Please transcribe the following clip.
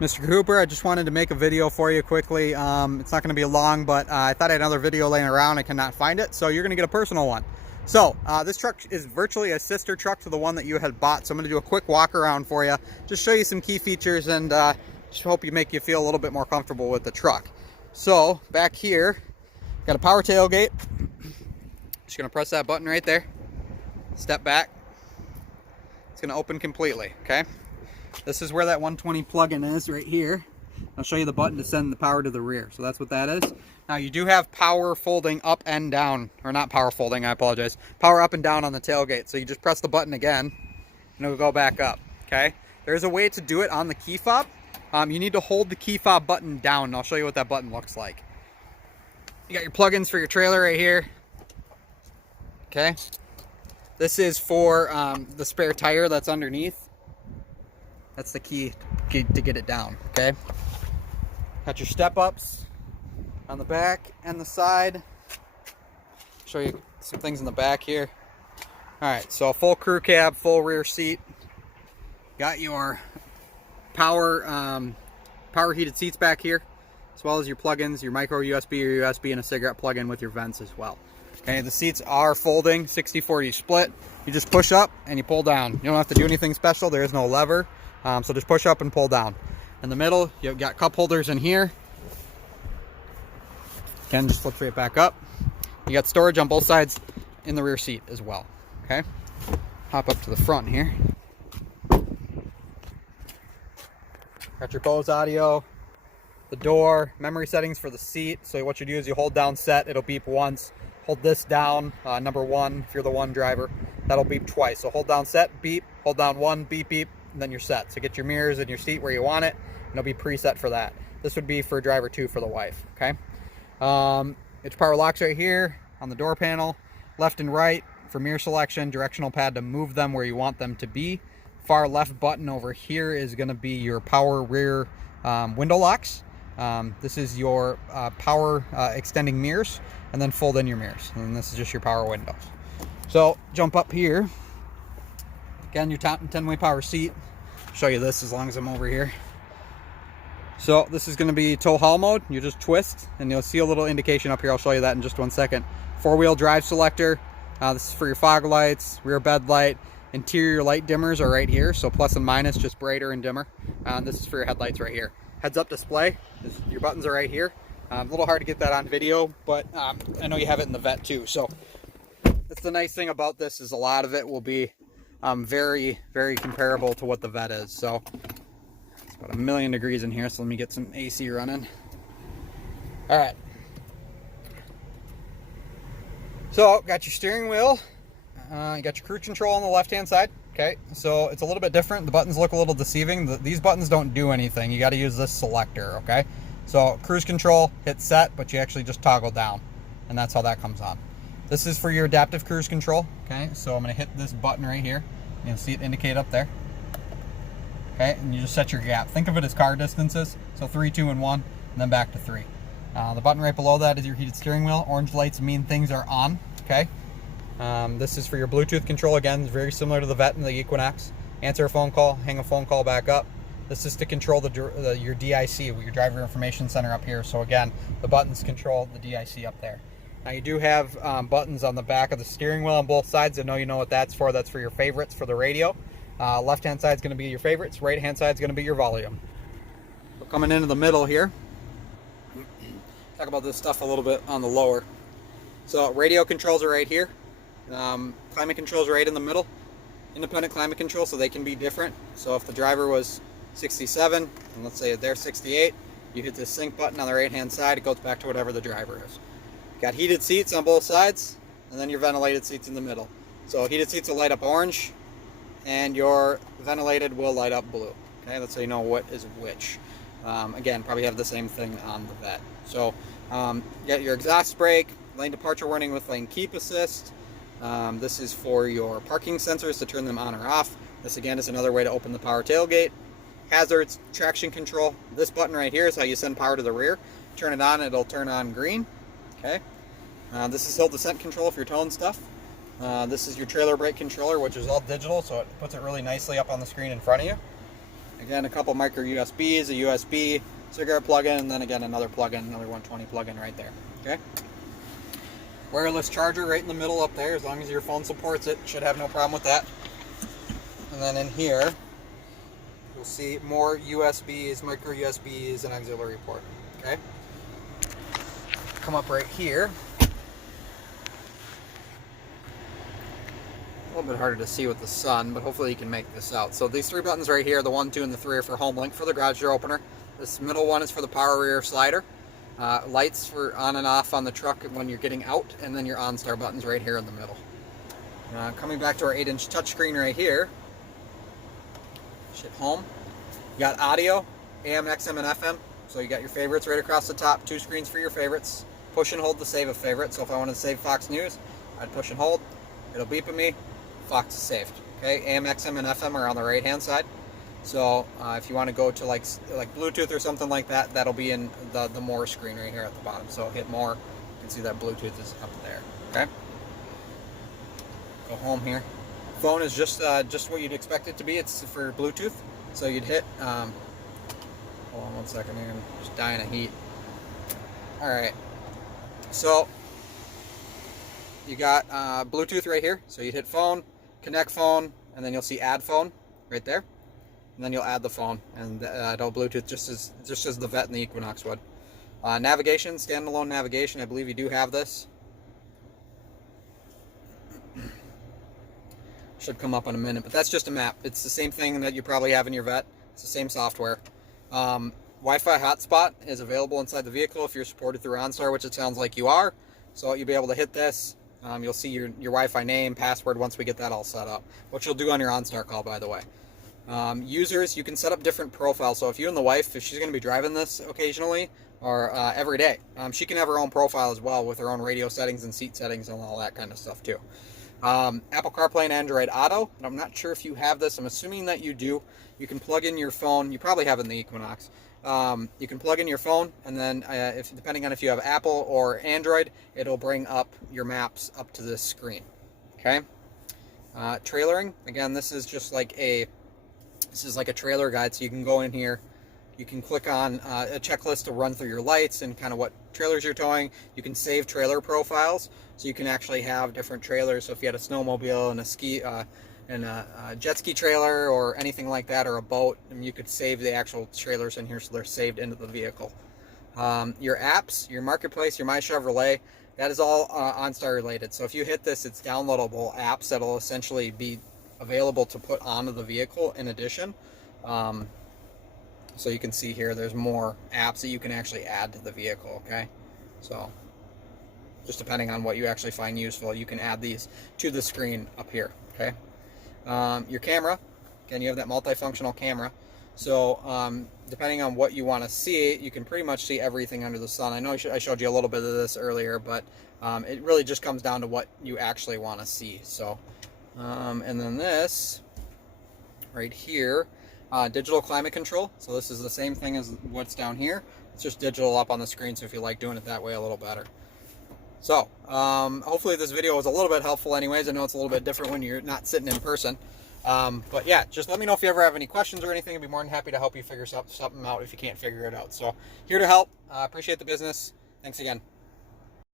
Mr. Cooper, I just wanted to make a video for you quickly. It's not going to be long, but I thought I had another video laying around. I cannot find it, so you're going to get a personal one. So this truck is virtually a sister truck to the one that you had bought. So I'm going to do a quick walk around for you, just show you some key features, and just hope you make you feel a little bit more comfortable with the truck. So back here, got a power tailgate. Just going to press that button right there. Step back. It's going to open completely. Okay. This is where that 120 plug-in is right here. I'll show you the button to send the power to the rear. So that's what that is. Now you do have power folding up and down, or not power folding, I apologize. Power up and down on the tailgate. So you just press the button again and it'll go back up, okay? There's a way to do it on the key fob. You need to hold the key fob button down, and I'll show you what that button looks like. You got your plug-ins for your trailer right here, okay? This is for the spare tire that's underneath. That's the key to get it down, okay? Got your step-ups on the back and the side. Show you some things in the back here. All right, so full crew cab, full rear seat. Got your power heated seats back here, as well as your plug-ins, your micro USB, your USB, and a cigarette plug-in with your vents as well. Okay, the seats are folding, 60-40 split. You just push up and you pull down. You don't have to do anything special. There is no lever. So just push up and pull down. In the middle, you've got cup holders in here. Again, just flip right back up. You got storage on both sides in the rear seat as well. Okay, hop up to the front here. Got your Bose audio, the door, memory settings for the seat. So what you do is you hold down set, it'll beep once. Hold this down, number one, if you're the one driver, that'll beep twice. So hold down set, beep, hold down one, beep, beep, and then you're set. So get your mirrors and your seat where you want it, and it'll be preset for that. This would be for driver 2 for the wife, okay? It's power locks right here on the door panel, left and right for mirror selection, directional pad to move them where you want them to be. Far left button over here is going to be your power rear window locks. This is your power extending mirrors, and then fold in your mirrors. And this is just your power windows. So jump up here. Again, your top 10-way power seat. Show you this as long as I'm over here. So this is going to be tow haul mode. You just twist and you'll see a little indication up here. I'll show you that in just one second. 4-wheel drive selector. This is for your fog lights, rear bed light. Interior light dimmers are right here. So plus and minus, just brighter and dimmer. This is for your headlights right here. Heads up display. Your buttons are right here. A little hard to get that on video, but I know you have it in the vet too. So that's the nice thing about this, is a lot of it will be very, very comparable to what the vet is. So it's about 1,000,000 degrees in here, so let me get some AC running. All right. So got your steering wheel. You got your cruise control on the left-hand side. Okay, so it's a little bit different. The buttons look a little deceiving. These buttons don't do anything. You got to use this selector, okay? So cruise control, hit set, but you actually just toggle down, and that's how that comes on. This is for your adaptive cruise control, okay? So I'm going to hit this button right here. You'll see it indicate up there. Okay, and you just set your gap. Think of it as car distances. So 3, 2, and 1, and then back to 3. The button right below that is your heated steering wheel. Orange lights mean things are on, okay? This is for your Bluetooth control. Again, it's very similar to the Vet and the Equinox. Answer a phone call, hang a phone call back up. This is to control your DIC, your driver information center up here. So again, the buttons control the DIC up there. Now you do have buttons on the back of the steering wheel on both sides. I know you know what that's for. That's for your favorites for the radio. Left-hand side is going to be your favorites. Right-hand side is going to be your volume. So coming into the middle here, talk about this stuff a little bit on the lower. So radio controls are right here. Climate controls right in the middle. Independent climate control, so they can be different. So if the driver was 67, and let's say they're 68, you hit this sync button on the right-hand side. It goes back to whatever the driver is. Got heated seats on both sides, and then your ventilated seats in the middle. So heated seats will light up orange, and your ventilated will light up blue. Okay, that's how you know what is which. Again, probably have the same thing on the vet. So get your exhaust brake, lane departure warning with lane keep assist. This is for your parking sensors to turn them on or off. This again is another way to open the power tailgate. Hazards, traction control. This button right here is how you send power to the rear. Turn it on, it'll turn on green. Okay. This is hill descent control if you're towing stuff. This is your trailer brake controller, which is all digital, so it puts it really nicely up on the screen in front of you. Again, a couple micro USBs, a USB, cigarette plug-in, and then again another plug-in, another 120 plug-in right there. Okay. Wireless charger right in the middle up there. As long as your phone supports it, should have no problem with that. And then in here, you'll see more USBs, micro USBs, and auxiliary port. Okay. Come up right here. A little bit harder to see with the sun, but hopefully you can make this out. So these three buttons right here, the 1, 2, and the 3 are for home link for the garage door opener. This middle one is for the power rear slider. Lights for on and off on the truck when you're getting out, and then your OnStar buttons right here in the middle. Coming back to our 8-inch touchscreen right here. Hit home. You got audio, AM, XM, and FM. So you got your favorites right across the top. 2 screens for your favorites. Push and hold to save a favorite. So if I wanted to save Fox News, I'd push and hold. It'll beep at me. Fox is saved. Okay, AM, XM, and FM are on the right-hand side. So if you want to go to like Bluetooth or something like that, that'll be in the more screen right here at the bottom. So hit more. You can see that Bluetooth is up there. Okay. Go home here. Phone is just what you'd expect it to be. It's for Bluetooth. So you'd hit. Hold on 1 second here. I'm just dying of heat. All right. So you got Bluetooth right here. So you'd hit phone, connect phone, and then you'll see add phone right there. And then you'll add the phone, and it'll Bluetooth just as the Vet and the Equinox would. Navigation, standalone navigation. I believe you do have this. Should come up in a minute, but that's just a map. It's the same thing that you probably have in your Vet. It's the same software. Wi-Fi hotspot is available inside the vehicle if you're supported through OnStar, which it sounds like you are. So you'll be able to hit this. You'll see your Wi-Fi name, password once we get that all set up, which you'll do on your OnStar call, by the way. Users, you can set up different profiles. So if you and the wife, if she's going to be driving this occasionally or every day, she can have her own profile as well with her own radio settings and seat settings and all that kind of stuff too. Apple CarPlay and Android Auto. And I'm not sure if you have this. I'm assuming that you do. You can plug in your phone. You probably have it in the Equinox. You can plug in your phone, and then depending on if you have Apple or Android, it'll bring up your maps up to this screen. Okay. Trailering. Again, this is just like a trailer guide, so you can go in here, you can click on a checklist to run through your lights and kind of what trailers you're towing. You can save trailer profiles, so you can actually have different trailers. So if you had a snowmobile and a jet ski trailer or anything like that, or a boat, and you could save the actual trailers in here so they're saved into the vehicle. Your apps, your marketplace, your My Chevrolet, that is all OnStar related. So if you hit this, it's downloadable apps that'll essentially be available to put onto the vehicle in addition. So you can see here there's more apps that you can actually add to the vehicle. Okay, so just depending on what you actually find useful, you can add these to the screen up here. Okay. Your camera, again, you have that multifunctional camera, so depending on what you want to see, you can pretty much see everything under the sun. I know I showed you a little bit of this earlier, but it really just comes down to what you actually want to see. So and then this right here, digital climate control. So this is the same thing as what's down here. It's just digital up on the screen, so if you like doing it that way a little better. So hopefully this video was a little bit helpful anyways. I know it's a little bit different when you're not sitting in person. But yeah, just let me know if you ever have any questions or anything. I'd be more than happy to help you figure something out if you can't figure it out. So here to help. Appreciate the business. Thanks again.